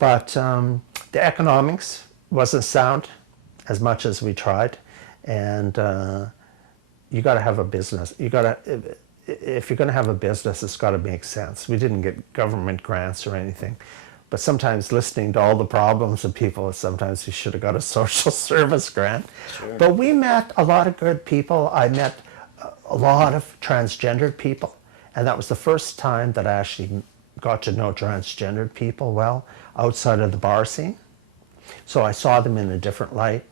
But the economics wasn't sound as much as we tried, and you got to have a business. If you're going to have a business, it's got to make sense. We didn't get government grants or anything, but sometimes listening to all the problems of people, sometimes you should have got a social service grant. Sure. But we met a lot of good people. I met a lot of transgendered people, and that was the first time that I actually got to know transgendered people well outside of the bar scene. So I saw them in a different light.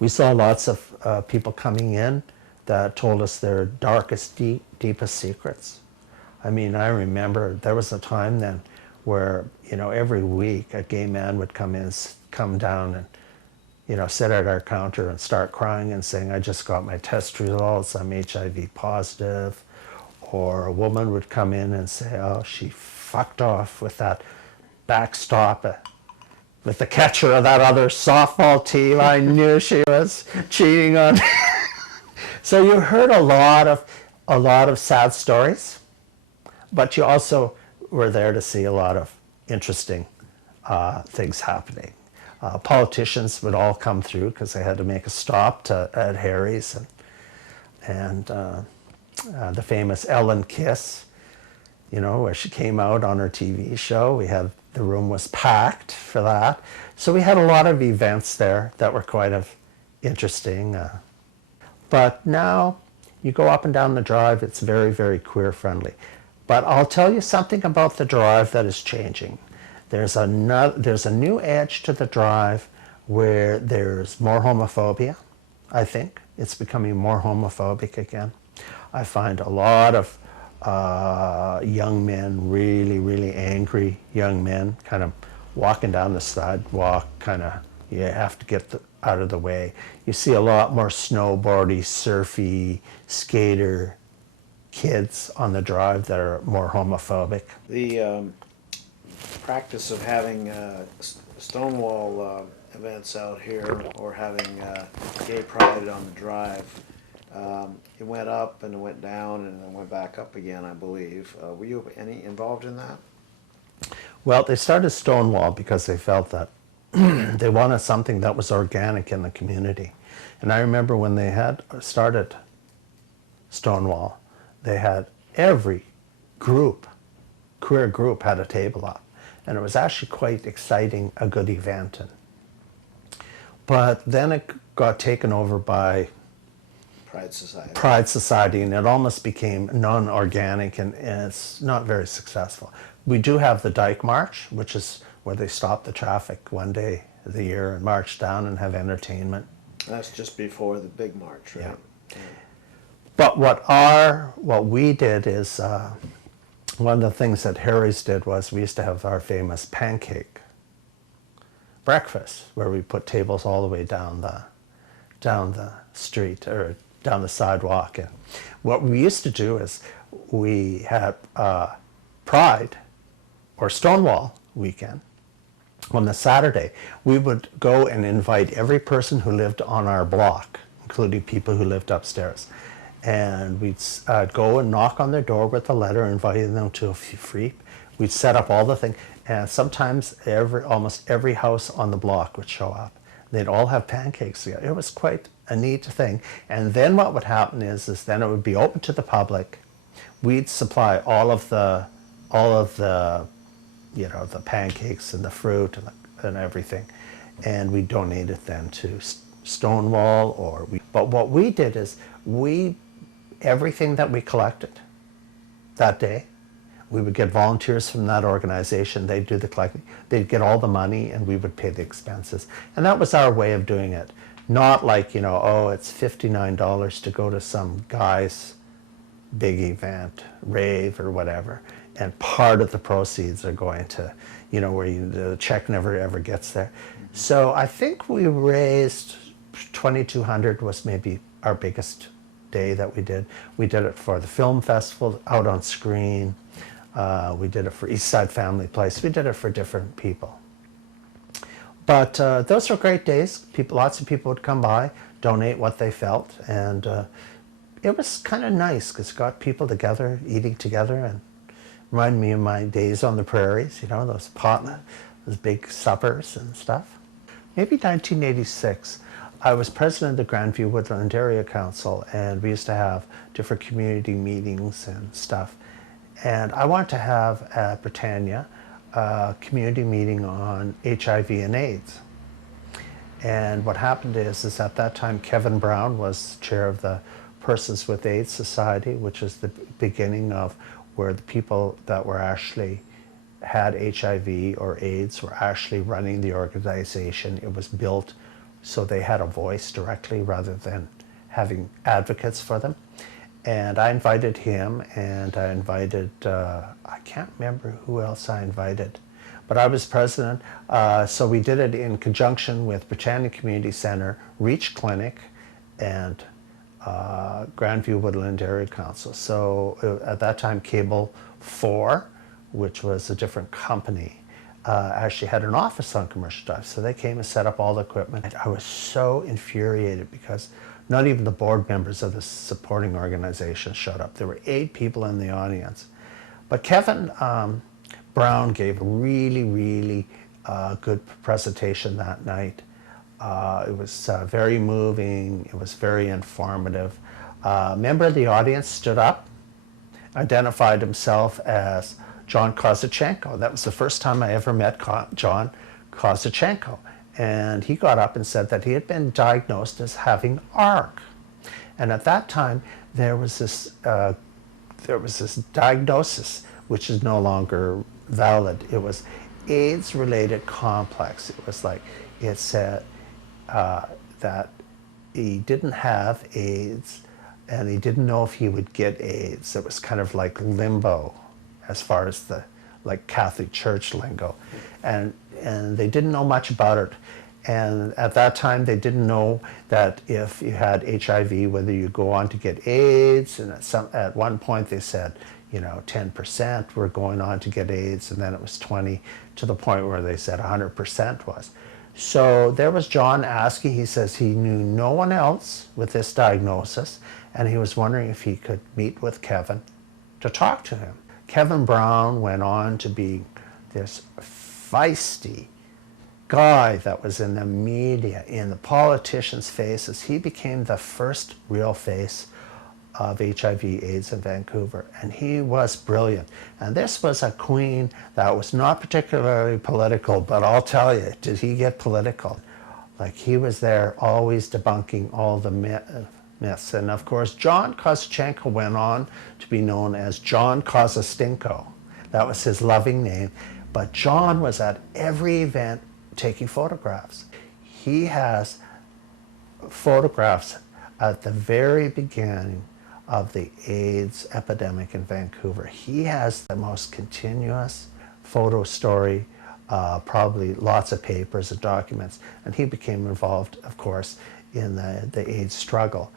We saw lots of people coming in that told us their darkest, deepest secrets. I mean, I remember there was a time then where, you know, every week a gay man would come down and, you know, sit at our counter and start crying and saying, I just got my test results, I'm HIV positive. Or a woman would come in and say, oh, she fucked off with that backstop with the catcher of that other softball team. I knew she was cheating on. So you heard a lot of sad stories, but you also were there to see a lot of interesting things happening. Politicians would all come through because they had to make a stop at Harry's, and the famous Ellen Kiss, you know, where she came out on her TV show. The room was packed for that. So we had a lot of events there that were quite interesting. But now you go up and down the drive, it's very, very queer friendly. But I'll tell you something about the drive that is changing. There's a new edge to the drive where there's more homophobia, I think. It's becoming more homophobic again. I find a lot of young men, really, really angry young men, kind of walking down the sidewalk, you have to get out of the way. You see a lot more snowboardy, surfy, skater kids on the drive that are more homophobic. The practice of having Stonewall events out here, or having gay pride on the drive, it went up and it went down and it went back up again, I believe. Were you involved in that? Well, they started Stonewall because they felt that they wanted something that was organic in the community. And I remember when they had started Stonewall, they had every queer group had a table up. And it was actually quite exciting, a good event. But then it got taken over by Pride Society, and it almost became non-organic, and it's not very successful. We do have the Dyke March, which is where they stop the traffic one day of the year and march down and have entertainment. That's just before the big march, right? Yeah. But what we did is, one of the things that Harry's did was we used to have our famous pancake breakfast, where we put tables all the way down the street, or down the sidewalk. And what we used to do is we had Pride or Stonewall weekend. On the Saturday, we would go and invite every person who lived on our block, including people who lived upstairs. And we'd go and knock on their door with a letter inviting them to a free. We'd set up all the things, and sometimes almost every house on the block would show up. They'd all have pancakes together. It was quite a neat thing. And then what would happen is then it would be open to the public. We'd supply all of the you know, the pancakes and the fruit and everything, and we donate it then to Stonewall. But what we did is everything that we collected that day, we would get volunteers from that organization. They'd do the collecting. They'd get all the money, and we would pay the expenses. And that was our way of doing it. Not like, you know, oh, it's $59 to go to some guy's big event, rave or whatever, and part of the proceeds are going to, you know, where the check never ever gets there. So I think we raised $2,200 was maybe our biggest day that we did. We did it for the film festival out on screen. We did it for East Side Family Place. We did it for different people. But those were great days. Lots of people would come by, donate what they felt, and it was kind of nice because it got people together, eating together, and reminded me of my days on the prairies. You know, those Those big suppers and stuff. Maybe 1986. I was president of the Grandview Woodland Area Council, and we used to have different community meetings and stuff. And I wanted to have at Britannia a community meeting on HIV and AIDS. And what happened is at that time Kevin Brown was chair of the Persons with AIDS Society, which is the beginning of where the people that were actually had HIV or AIDS were actually running the organization. It was built so they had a voice directly rather than having advocates for them. And I invited him, and I invited, I can't remember who else I invited, but I was president. So we did it in conjunction with Britannia Community Center, Reach Clinic, and Grandview Woodland Area Council. So at that time, Cable 4, which was a different company, actually had an office on Commercial Drive. So they came and set up all the equipment. I was so infuriated because not even the board members of the supporting organization showed up. There were 8 people in the audience. But Kevin Brown gave a really, really good presentation that night. It was very moving. It was very informative. A member of the audience stood up, identified himself as John Kozachenko. That was the first time I ever met John Kozachenko. And he got up and said that he had been diagnosed as having ARC. And at that time, there was this diagnosis, which is no longer valid. It was AIDS-related complex. It was like, it said that he didn't have AIDS, and he didn't know if he would get AIDS. It was kind of like limbo, as far as the Catholic Church lingo, and they didn't know much about it. And at that time, they didn't know that if you had HIV, whether you go on to get AIDS. And at one point, they said, 10% were going on to get AIDS, and then it was 20, to the point where they said 100% was. So there was John asking. He says he knew no one else with this diagnosis, and he was wondering if he could meet with Kevin to talk to him. Kevin Brown went on to be this feisty guy that was in the media, in the politicians' faces. He became the first real face of HIV/AIDS in Vancouver, and he was brilliant. And this was a queen that was not particularly political, but I'll tell you, did he get political? Like, he was there always debunking all the myths. And of course, John Kozachenko went on to be known as John Kozachenko. That was his loving name. But John was at every event taking photographs. He has photographs at the very beginning of the AIDS epidemic in Vancouver. He has the most continuous photo story, probably lots of papers and documents, and he became involved, of course, in the AIDS struggle.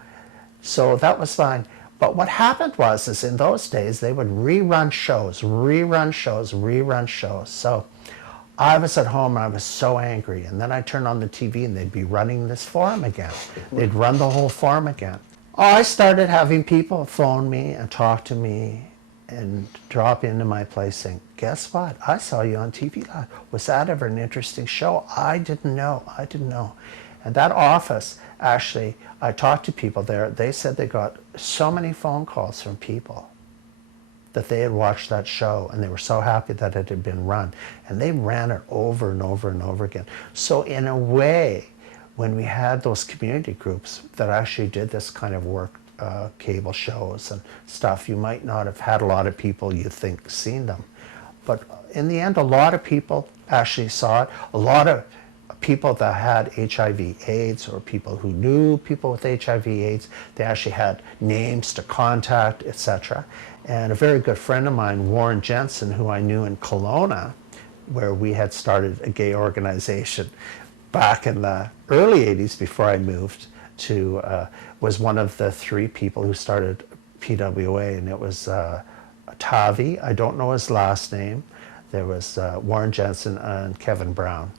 So that was fine. But what happened is in those days, they would rerun shows. So I was at home and I was so angry. And then I'd turn on the TV and they'd be running this forum again. They'd run the whole forum again. I started having people phone me and talk to me and drop into my place saying, guess what? I saw you on TV. Was that ever an interesting show? I didn't know. And that office, actually, I talked to people there. They said they got so many phone calls from people that they had watched that show and they were so happy that it had been run. And they ran it over and over and over again. So in a way, when we had those community groups that actually did this kind of work, cable shows and stuff, you might not have had a lot of people you think seen them. But in the end, a lot of people actually saw it. A lot of people that had HIV/AIDS or people who knew people with HIV/AIDS, they actually had names to contact, etc. And a very good friend of mine, Warren Jensen, who I knew in Kelowna, where we had started a gay organization back in the early 80s before I moved to, was one of the 3 people who started PWA, and it was Tavi, I don't know his last name. There was Warren Jensen and Kevin Brown.